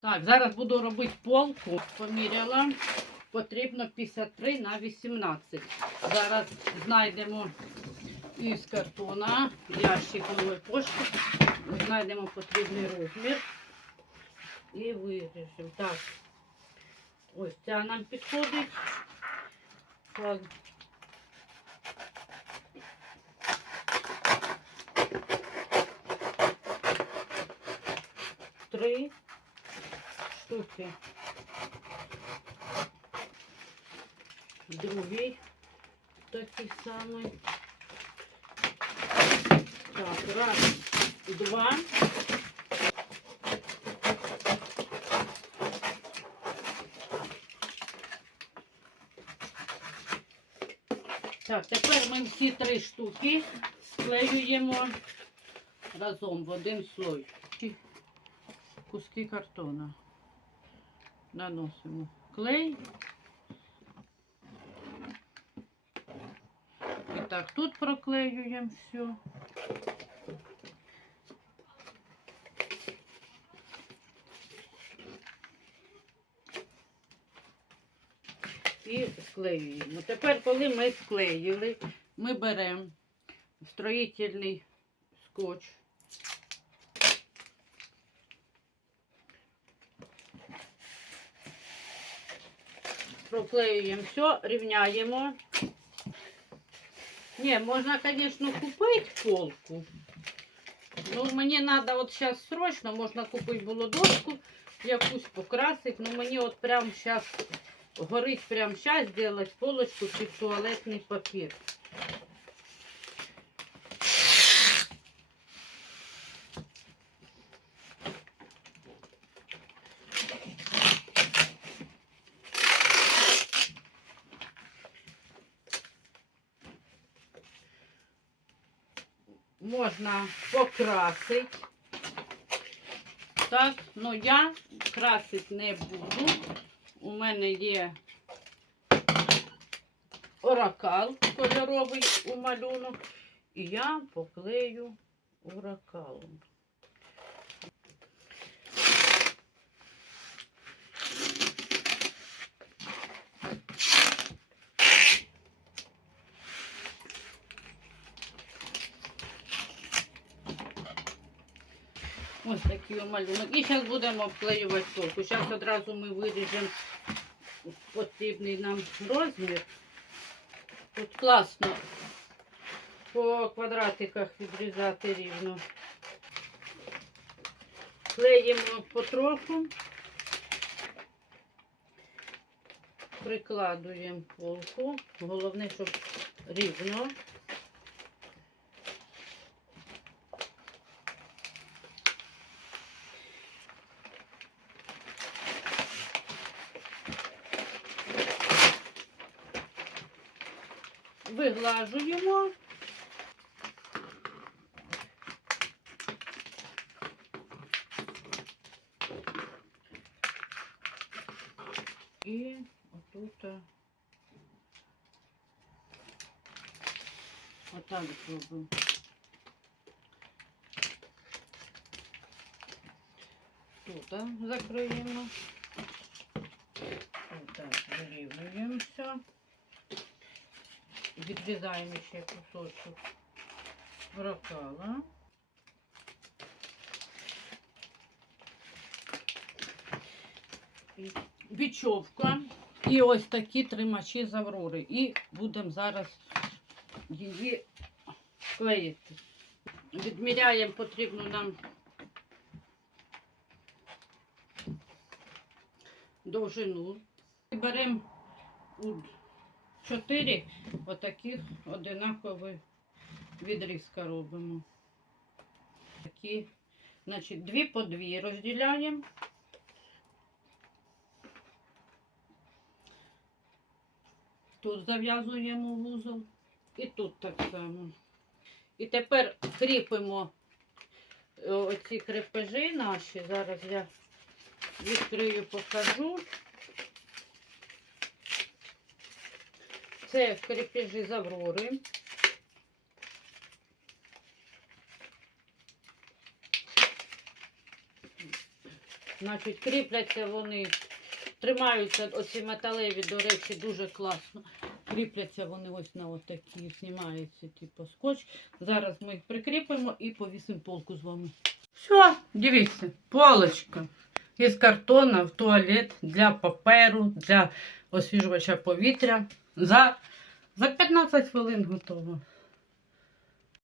Так, зараз буду робити полку. Поміряла. Потрібно 53 на 18. Зараз знайдемо із картона ящик нової пошти. Знайдемо потрібний розмір і виріжемо. Так, ось ця нам підходить. Так. Три штуки. Другий такий самий. Так, раз, два. Так, тепер ми всі три штуки склеюємо разом в один слой. Куски картона. Наносимо клей. І так, тут проклеюємо все. І склеюємо. Тепер, коли ми склеїли, ми беремо строїтельний скотч. Проклеюємо все, рівняємо. Не, можна, звісно, купити полку. Ну, мені треба от зараз срочно, можна купити було дошку, якусь покрасити. Ну, мені от прямо зараз горить прямо зараз зробити полочку під туалетний папір. Можна покрасити. Так, ну я красити не буду. У мене є оракал кольоровий у малюнок. І я поклею оракалом. Ось такий малюнок. І зараз будемо обклеювати полку. Зараз одразу ми виріжемо потрібний нам розмір. Тут класно по квадратиках відрізати рівно. Клеїмо потроху, прикладуємо полку. Головне, щоб рівно. Виглажуємо. І отут отак зробимо. Тут закриємо. Отак вирівнюємо. Відрізаємо ще кусочок ракала. Бічовка. І ось такі тримачі з аврори. І будемо зараз її клеїти. Відміряємо потрібну нам довжину. Беремо чотири отаких одинакові відрізка робимо. Такі, значить, дві по дві розділяємо. Тут зав'язуємо вузол і тут так само. І тепер кріпимо е, оці крепежі наші. Зараз я відкрию, покажу. Це крепежі з Аврори. Значить, кріпляться вони, тримаються оці металеві, до речі, дуже класно. Кріпляться вони ось на отакі, знімається типу скотч. Зараз ми їх прикріпимо і повісимо полку з вами. Все, дивіться, полочка із картона в туалет для паперу, для освіжувача повітря. За, за 15 хвилин готово.